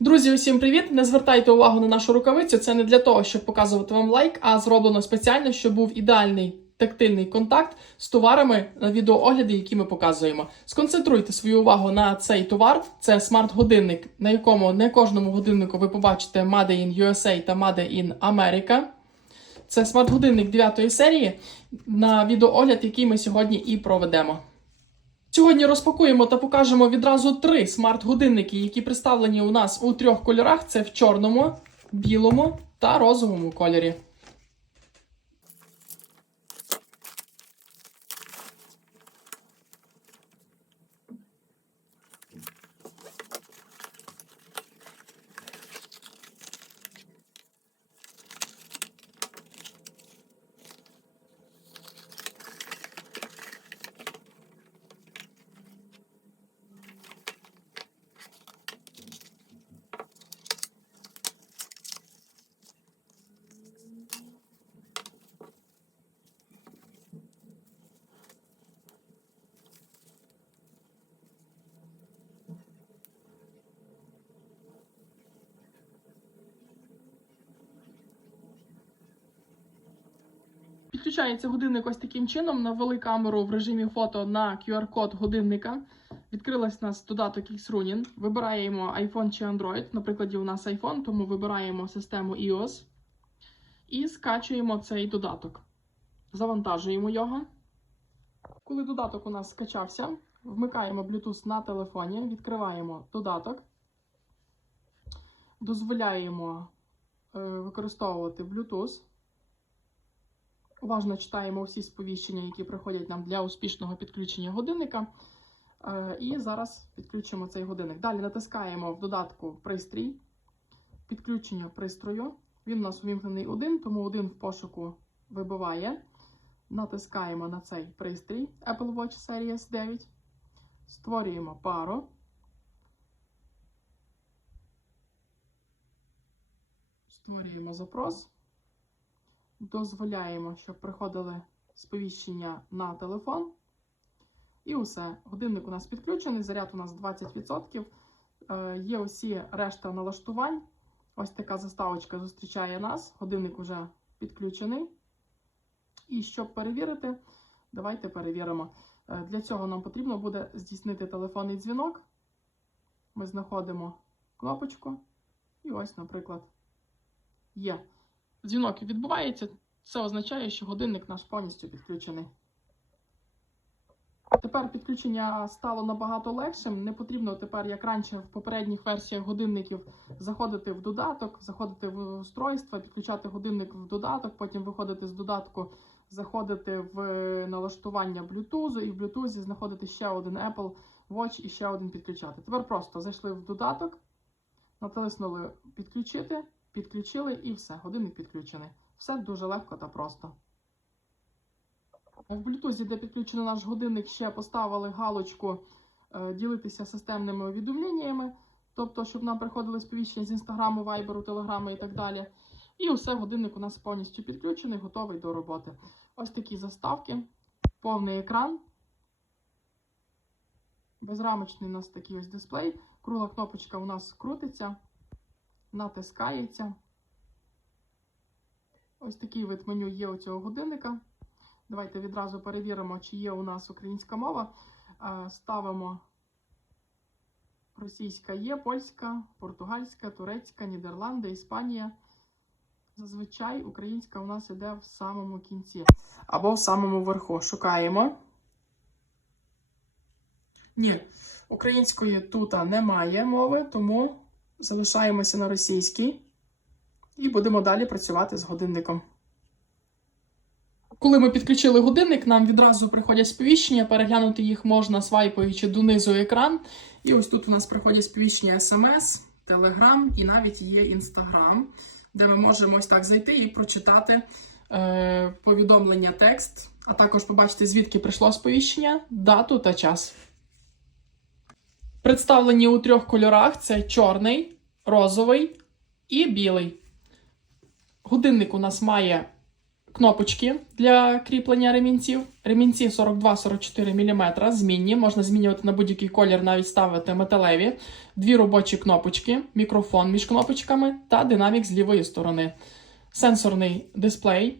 Друзі, усім привіт! Не звертайте увагу на нашу рукавицю. Це не для того, щоб показувати вам лайк, а зроблено спеціально, щоб був ідеальний тактильний контакт з товарами на відеоогляді, які ми показуємо. Сконцентруйте свою увагу на цей товар. Це смарт-годинник, на якому не кожному годиннику ви побачите Made in USA та Made in America. Це смарт-годинник 9 серії, на відеоогляд, який ми сьогодні і проведемо. Сьогодні розпакуємо та покажемо відразу три смарт-годинники, які представлені у нас у трьох кольорах: це в чорному, білому та розовому кольорі. Підключається годинник ось таким чином. Навели камеру в режимі фото на QR-код годинника. Відкрилась у нас додаток X-Runin. Вибираємо iPhone чи Android. На прикладі у нас iPhone, тому вибираємо систему iOS і скачуємо цей додаток. Завантажуємо його. Коли додаток у нас скачався, вмикаємо Bluetooth на телефоні, відкриваємо додаток, дозволяємо е, використовувати Bluetooth. Уважно читаємо всі сповіщення, які приходять нам для успішного підключення годинника. Е, І зараз підключимо цей годинник. Далі натискаємо в додатку пристрій, підключення пристрою. Він у нас увімкнений один, тому один в пошуку вибиває. Натискаємо на цей пристрій Apple Watch Series 9. Створюємо пару. Створюємо запрос дозволяємо, щоб приходили сповіщення на телефон. І усе. Годинник у нас підключений, заряд у нас 20%. Е, Є усі решта налаштувань. Ось така заставочка зустрічає нас. Годинник вже підключений. І щоб перевірити, давайте перевіримо. Е, Для цього нам потрібно буде здійснити телефонний дзвінок. Ми знаходимо кнопочку. І ось, наприклад, є дзвінок відбувається, це означає, що годинник наш повністю підключений. Тепер підключення стало набагато легшим. Не потрібно тепер, як раніше в попередніх версіях годинників, заходити в додаток, заходити в устройство, підключати годинник в додаток, потім виходити з додатку, заходити в налаштування Bluetooth і в Bluetooth знаходити ще один Apple Watch і ще один підключати. Тепер просто зайшли в додаток, натиснули підключити. Підключили і все, годинник підключений. Все дуже легко та просто. В Bluetooth, де підключений наш годинник, ще поставили галочку е, ділитися системними увідомленнями, тобто, щоб нам приходили сповіщення з інстаграму, вайберу, телеграму і так далі. І усе, годинник у нас повністю підключений, готовий до роботи. Ось такі заставки, повний екран. Безрамочний у нас такий ось дисплей. Кругла кнопочка у нас крутиться натискається. Ось такий вид меню є у цього годинника. Давайте відразу перевіримо, чи є у нас українська мова. Е, Ставимо російська є, польська, португальська, турецька, Нідерланди, Іспанія. Зазвичай українська у нас іде в самому кінці. Або в самому верху. Шукаємо. Ні, української тут немає мови, тому залишаємося на російській і будемо далі працювати з годинником. Коли ми підключили годинник, нам відразу приходять сповіщення. Переглянути їх можна свайпаючи донизу екран. І ось тут у нас приходять сповіщення SMS, Telegram і навіть є Instagram, де ми можемо ось так зайти і прочитати е, повідомлення, текст, а також побачити, звідки прийшло сповіщення, дату та час. Представлені у трьох кольорах: це чорний, розовий і білий. Годинник у нас має кнопочки для кріплення ремінців. Ремінці 42-44 мм змінні. Можна змінювати на будь-який колір, навіть ставити металеві. Дві робочі кнопочки, мікрофон між кнопочками та динамік з лівої сторони. Сенсорний дисплей,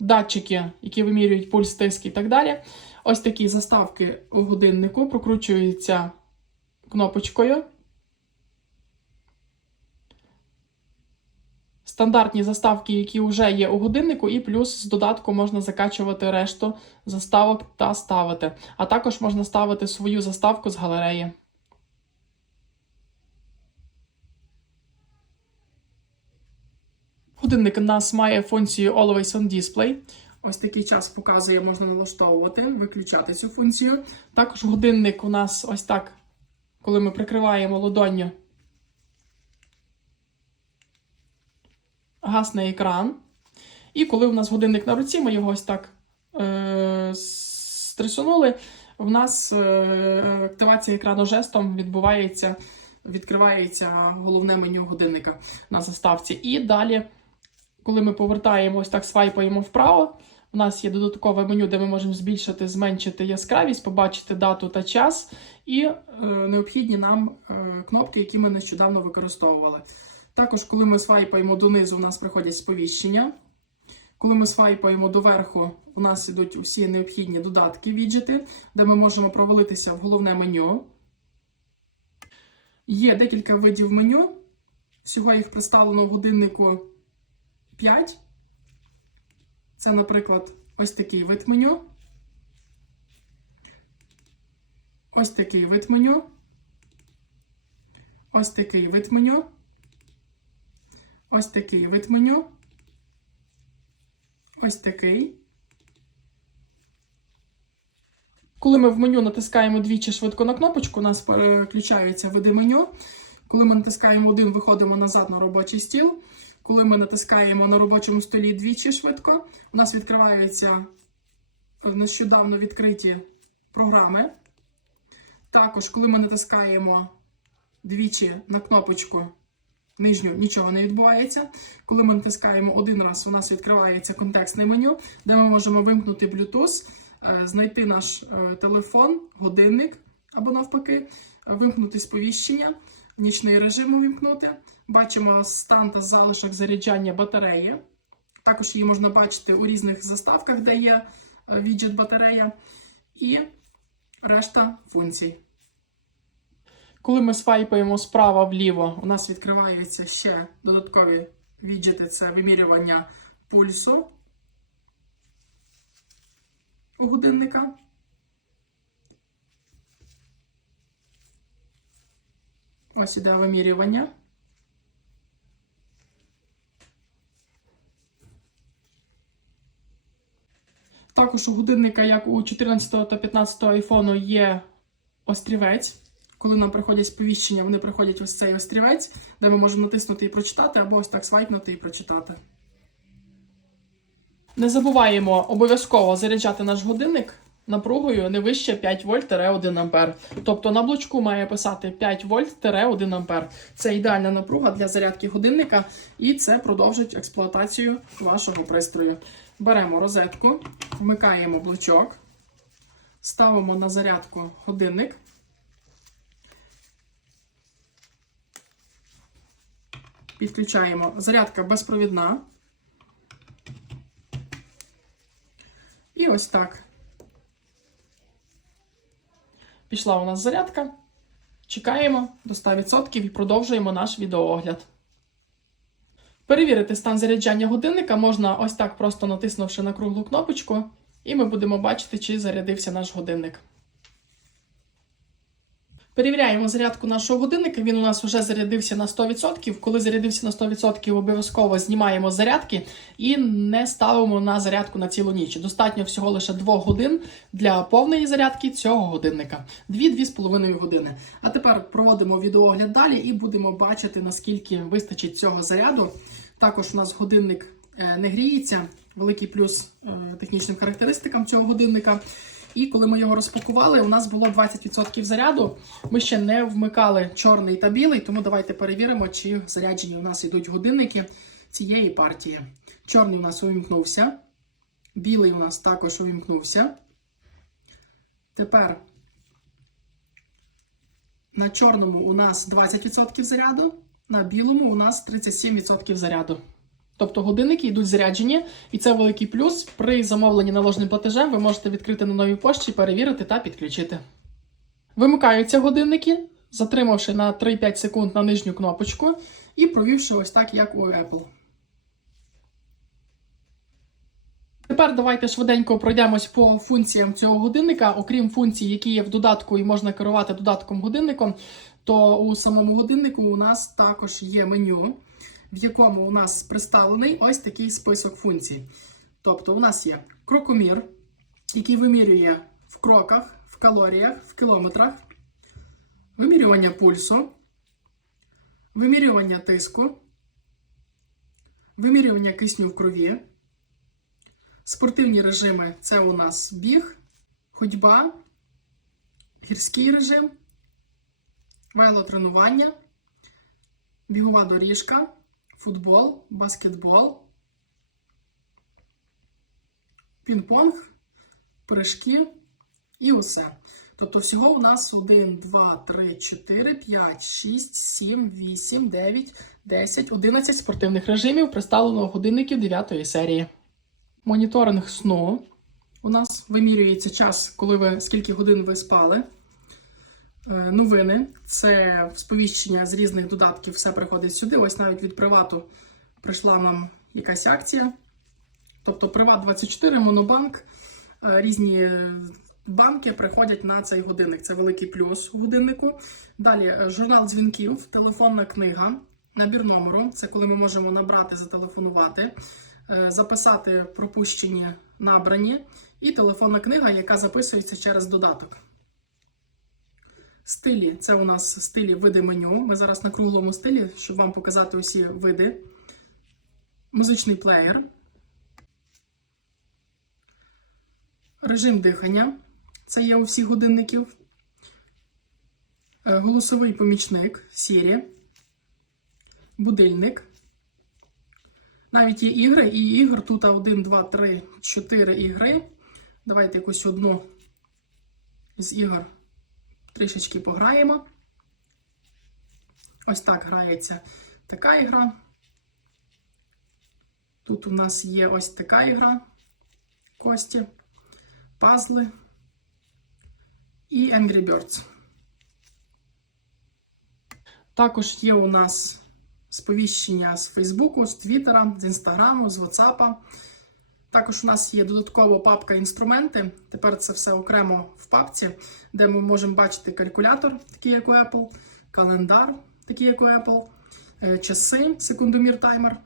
датчики, які вимірюють пульс, тиск і так далі. Ось такі заставки у годиннику прокручуються кнопочкою. Стандартні заставки, які вже є у годиннику, і плюс з додатку можна закачувати решту заставок та ставити. А також можна ставити свою заставку з галереї. Годинник у нас має функцію Always on Display. Ось такий час показує, можна налаштовувати, виключати цю функцію. Також годинник у нас ось так, коли ми прикриваємо ладонню, гасне екран. І коли у нас годинник на руці, ми його ось так е- стресунули, в нас е- активація екрану жестом відбувається, відкривається головне меню годинника на заставці. І далі, коли ми повертаємо ось так, свайпаємо вправо, у нас є додаткове меню, де ми можемо збільшити, зменшити яскравість, побачити дату та час, і е, необхідні нам е, кнопки, які ми нещодавно використовували. Також, коли ми свайпаємо донизу, у нас приходять сповіщення. Коли ми свайпаємо доверху, у нас ідуть усі необхідні додатки, віджити, де ми можемо провалитися в головне меню. Є декілька видів меню. Всього їх представлено в годиннику 5. Це, наприклад, ось такий вид меню. Ось такий вид меню. Ось такий вид меню. Ось такий вид меню. Ось такий. Коли ми в меню натискаємо двічі швидко на кнопочку, у нас переключаються види меню. Коли ми натискаємо один, виходимо назад на робочий стіл. Коли ми натискаємо на робочому столі двічі швидко, у нас відкриваються нещодавно відкриті програми. Також, коли ми натискаємо двічі на кнопочку нижню, нічого не відбувається. Коли ми натискаємо один раз, у нас відкривається контекстне меню, де ми можемо вимкнути Bluetooth, е, знайти наш е, телефон, годинник або навпаки, вимкнути сповіщення, нічний режим увімкнути. Бачимо стан та залишок заряджання батареї. Також її можна бачити у різних заставках, де є е, віджит батарея, і решта функцій. Коли ми свайпаємо справа вліво, у нас відкриваються ще додаткові віджити це вимірювання пульсу у годинника. Ось іде вимірювання. Також у годинника, як у 14 та 15 айфону, є острівець. Коли нам приходять сповіщення, вони приходять ось цей острівець, де ми можемо натиснути і прочитати, або ось так свайпнути і прочитати. Не забуваємо обов'язково заряджати наш годинник напругою не вище 5 вольт 1 ампер. Тобто на блочку має писати 5 вольт 1 ампер. Це ідеальна напруга для зарядки годинника, і це продовжить експлуатацію вашого пристрою. Беремо розетку, вмикаємо блочок, ставимо на зарядку годинник. Підключаємо зарядка безпровідна. І ось так. Пішла у нас зарядка. Чекаємо до 100% і продовжуємо наш відеоогляд. Перевірити стан заряджання годинника можна ось так, просто натиснувши на круглу кнопочку, і ми будемо бачити, чи зарядився наш годинник. Перевіряємо зарядку нашого годинника. Він у нас вже зарядився на 100%. Коли зарядився на 100%, обов'язково знімаємо зарядки і не ставимо на зарядку на цілу ніч. Достатньо всього лише 2 годин для повної зарядки цього годинника. 2-2,5 години. А тепер проводимо відеогляд далі і будемо бачити, наскільки вистачить цього заряду. Також у нас годинник е, не гріється. Великий плюс е, технічним характеристикам цього годинника. І коли ми його розпакували, у нас було 20% заряду. Ми ще не вмикали чорний та білий, тому давайте перевіримо, чи заряджені у нас йдуть годинники. цієї партії. Чорний у нас увімкнувся, білий у нас також увімкнувся. Тепер на чорному у нас 20% заряду, на білому у нас 37% заряду. Тобто годинники йдуть заряджені, і це великий плюс. При замовленні наложеним платежем ви можете відкрити на новій пошті, перевірити та підключити. Вимикаються годинники, затримавши на 3-5 секунд на нижню кнопочку і провівши ось так, як у Apple. Тепер давайте швиденько пройдемось по функціям цього годинника. Окрім функцій, які є в додатку, і можна керувати додатком годинником, то у самому годиннику у нас також є меню, в якому у нас представлений ось такий список функцій. Тобто, у нас є крокомір, який вимірює в кроках, в калоріях, в кілометрах, вимірювання пульсу, вимірювання тиску, вимірювання кисню в крові. Спортивні режими це у нас біг, ходьба, гірський режим, велотренування, бігова доріжка, футбол, баскетбол, пінг-понг, прыжки і усе. Тобто всього у нас 1, 2, 3, 4, 5, 6, 7, 8, 9, 10, 11 спортивних режимів представлено годинників 9 серії. Моніторинг сну. У нас вимірюється час, коли ви скільки годин ви спали. Е, Новини це сповіщення з різних додатків, все приходить сюди. Ось навіть від привату прийшла нам якась акція. Тобто Приват 24, Монобанк, е, різні банки приходять на цей годинник. Це великий плюс у годиннику. Далі е, журнал дзвінків, телефонна книга, набір номеру це коли ми можемо набрати, зателефонувати, записати пропущені набрані, і телефонна книга, яка записується через додаток. Стилі це у нас стилі види меню. Ми зараз на круглому стилі, щоб вам показати усі види. Музичний плеєр. Режим дихання. Це є у всіх годинників. Е, Голосовий помічник Siri. Будильник. Навіть є ігри, і ігор тут 1, 2, 3, 4 ігри. Давайте якусь одну з ігор трішечки пограємо. Ось так грається така ігра. Тут у нас є ось така ігра кості, пазли і Angry Birds. Також є у нас сповіщення з Фейсбуку, з Твіттера, з Інстаграму, з Ватсапа. Також у нас є додаткова папка інструменти. Тепер це все окремо в папці, де ми можемо бачити калькулятор, такий як у Apple, календар, такий як у Apple, е, часи, секундомір таймер.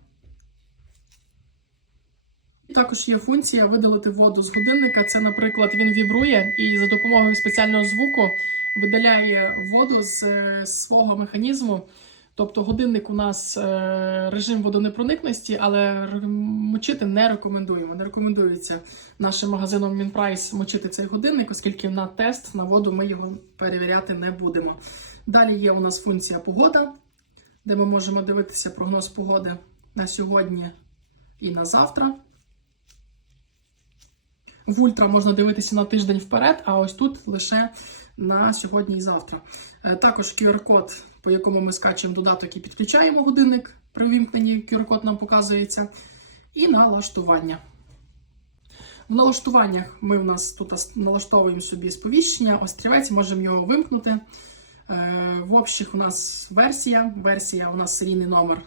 Також є функція видалити воду з годинника. Це, наприклад, він вібрує і за допомогою спеціального звуку видаляє воду з е, свого механізму. Тобто годинник у нас е, режим водонепроникності, але мочити не рекомендуємо. Не рекомендується нашим магазином Мінпрайс мочити цей годинник, оскільки на тест на воду ми його перевіряти не будемо. Далі є у нас функція погода, де ми можемо дивитися прогноз погоди на сьогодні і на завтра. В ультра можна дивитися на тиждень вперед, а ось тут лише на сьогодні і завтра. Е, Також QR-код, по якому ми скачуємо додаток і підключаємо годинник. При вімкненні QR-код нам показується. І налаштування. В налаштуваннях ми у нас тут налаштовуємо собі сповіщення, острівець, можемо його вимкнути. Е, В общих у нас версія. Версія у нас серійний номер.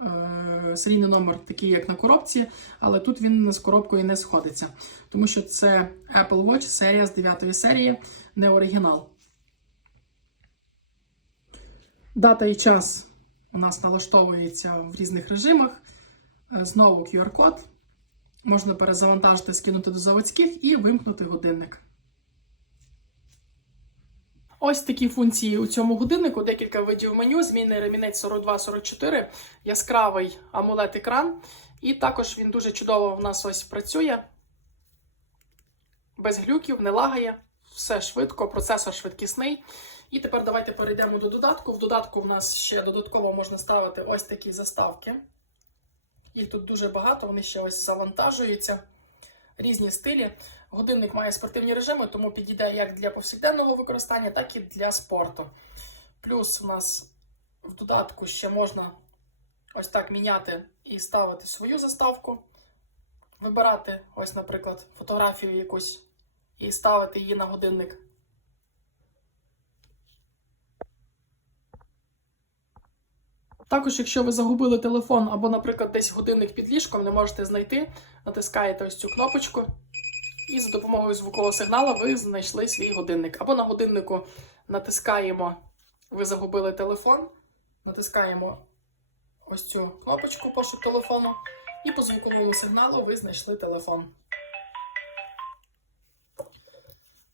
Е, Серійний номер такий, як на коробці, але тут він з коробкою не сходиться, тому що це Apple Watch серія з 9 серії, не оригінал. Дата і час у нас налаштовується в різних режимах. Е, Знову QR-код. Можна перезавантажити, скинути до заводських і вимкнути годинник. Ось такі функції у цьому годиннику, декілька видів меню, змінний ремінець 42-44, яскравий амулет-екран. І також він дуже чудово в нас ось працює. Без глюків, не лагає, все швидко, процесор швидкісний. І тепер давайте перейдемо до додатку. В додатку в нас ще додатково можна ставити ось такі заставки. Їх тут дуже багато, вони ще ось завантажуються. Різні стилі. Годинник має спортивні режими, тому підійде як для повсякденного використання, так і для спорту. Плюс у нас в додатку ще можна ось так міняти і ставити свою заставку. Вибирати, ось, наприклад, фотографію якусь і ставити її на годинник. Також, якщо ви загубили телефон або, наприклад, десь годинник під ліжком, не можете знайти, натискаєте ось цю кнопочку, і за допомогою звукового сигналу ви знайшли свій годинник. Або на годиннику натискаємо, ви загубили телефон, натискаємо ось цю кнопочку пошук телефону, і по звуковому сигналу ви знайшли телефон.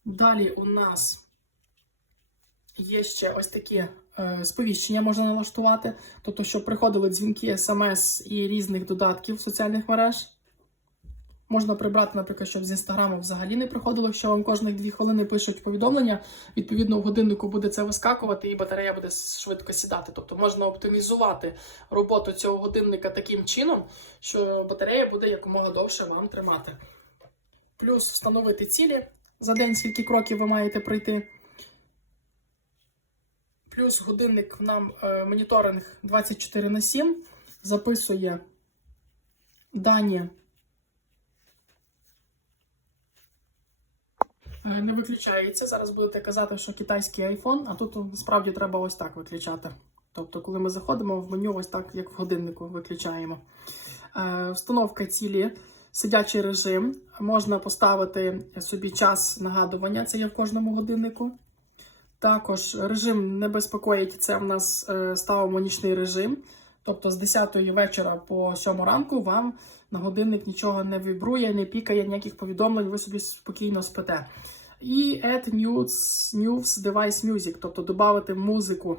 Далі у нас є ще ось такі сповіщення можна налаштувати. Тобто, щоб приходили дзвінки, смс і різних додатків соціальних мереж. Можна прибрати, наприклад, щоб з інстаграму взагалі не приходило, якщо вам кожних дві хвилини пишуть повідомлення. Відповідно, в годиннику буде це вискакувати, і батарея буде швидко сідати. Тобто можна оптимізувати роботу цього годинника таким чином, що батарея буде якомога довше вам тримати. Плюс встановити цілі за день, скільки кроків ви маєте пройти. Плюс годинник нам е, моніторинг 24 на 7 записує дані. Е, Не виключається. Зараз будете казати, що китайський iPhone, а тут справді треба ось так виключати. Тобто, коли ми заходимо в меню, ось так, як в годиннику, виключаємо. Е, Встановка цілі, сидячий режим. Можна поставити собі час нагадування, це є в кожному годиннику. Також режим не безпокоїть, це в нас е, ставимо нічний режим. Тобто з 10 вечора по 7 ранку вам на годинник нічого не вібрує, не пікає, ніяких повідомлень, ви собі спокійно спите. І Add News, News Device Music, тобто додати музику.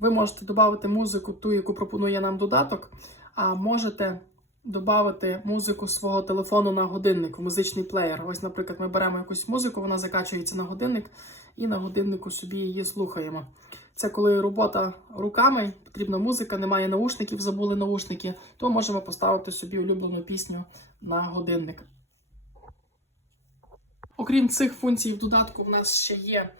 Ви можете додати музику, ту, яку пропонує нам додаток, а можете додати музику свого телефону на годинник, в музичний плеєр. Ось, наприклад, ми беремо якусь музику, вона закачується на годинник, і на годиннику собі її слухаємо. Це коли робота руками, потрібна музика, немає наушників, забули наушники, то можемо поставити собі улюблену пісню на годинник. Окрім цих функцій в додатку, в нас ще є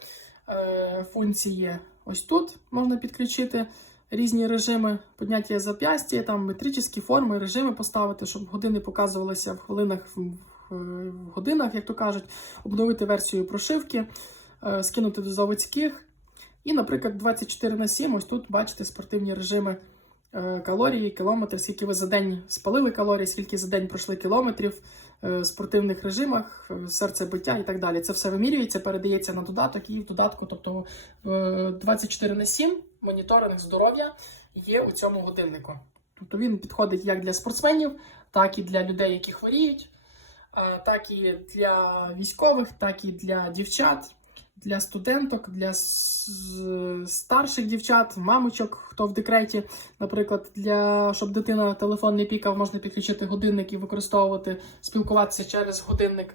е, функції ось тут. Можна підключити різні режими підняття зап'ястя, там метричні форми, режими поставити, щоб години показувалися в хвилинах в, годинах, як то кажуть, обновити версію прошивки, скинути до заводських. І, наприклад, 24 на 7, ось тут бачите спортивні режими е, калорії, кілометри, скільки ви за день спалили калорій, скільки за день пройшли кілометрів, е, спортивних режимах, е, серцебиття і так далі. Це все вимірюється, передається на додаток, і в додатку, тобто е, 24 на 7 моніторинг здоров'я є у цьому годиннику. Тобто він підходить як для спортсменів, так і для людей, які хворіють, е, так і для військових, так і для дівчат для студенток, для старших дівчат, мамочок, хто в декреті, наприклад, для щоб дитина телефон не пікав, можна підключити годинник і використовувати, спілкуватися через годинник.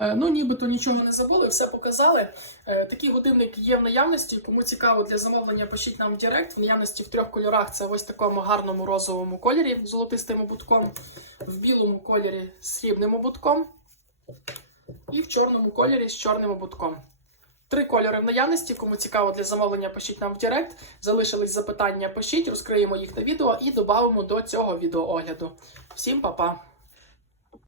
Е, Ну, нібито нічого не забули, все показали. Е, Такий годинник є в наявності. Кому цікаво для замовлення, пишіть нам Директ. В наявності в трьох кольорах це ось такому гарному розовому кольорі золотистим ободком, в білому кольорі срібним ободком і в чорному кольорі з чорним ободком. Три кольори в наявності. Кому цікаво для замовлення, пишіть нам в Директ. Залишились запитання, пишіть, розкриємо їх на відео і додамо до цього відеоогляду. Всім па-па!